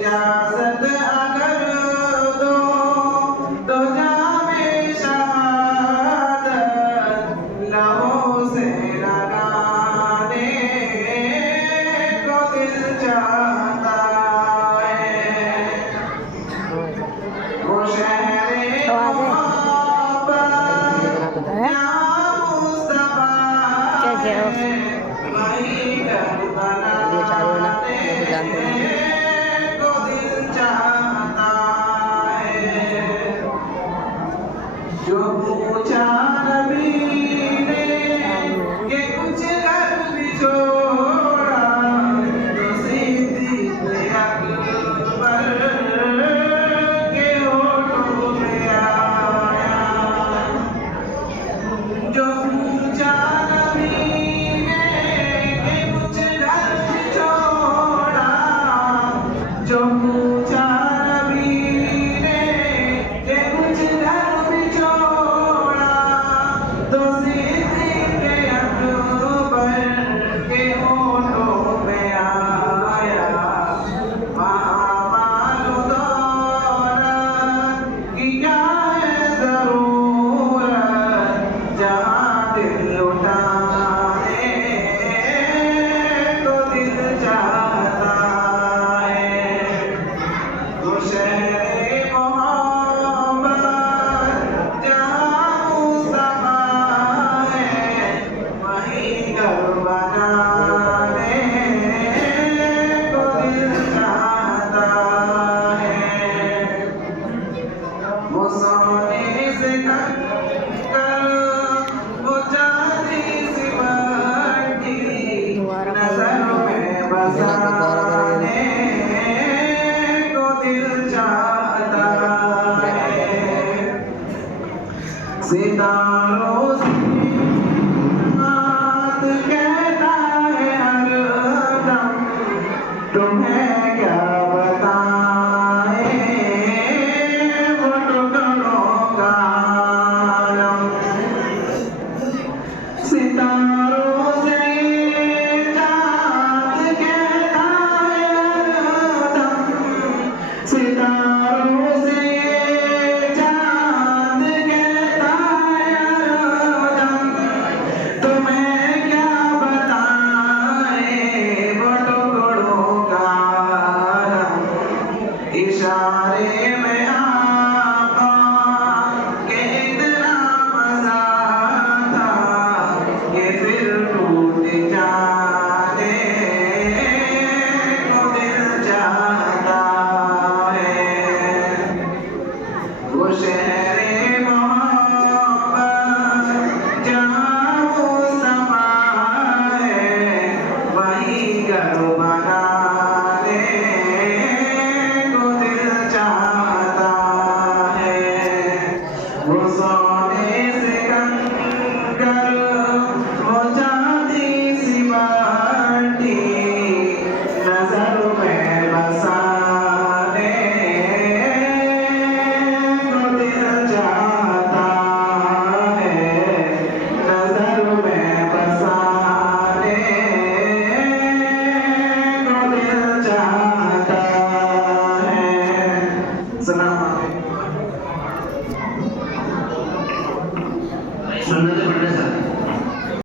इजाजत अगर दो तो जामे शहादत लबों से लगाने को दिल चाहता है। वो शहरे मोहब्बत या मुस्तफा है, वही घर बनाने को दिल चाहता है। जो पूछा नबी ने कि कुछ घर भी छोड़ा तो सिद्दीक़ अकबर के होठों पे आया। जो पूछा नबी ने कि कुछ घर भी छोड़ा, जो पूछा नबी ने कि कुछ घर भी छोड़ा तो सिद्दीक़ अकबर के होठों पे आया। माल दौलत की क्या है ज़रूरत, जहाँ दिल लुटाने को दिल चाहता है। वो शहरे मोहब्बत जहाँ मुस्तफा है, वहीं घर बनाने को दिल चाहता है। वो सोने से ढककर वो चांदी सी मट्टी नजर में बसाने को दिल चाहता है। सितारों से बात कहता है हरदम, तुम्हें क्या बताएं वो टुकड़ों का आलम। सितारों से चाँद कहता है हरदम, सितारों से चाँद कहता है हरदम, तुम्हें क्या बताएं वो टुकड़ों का आलम। इशारा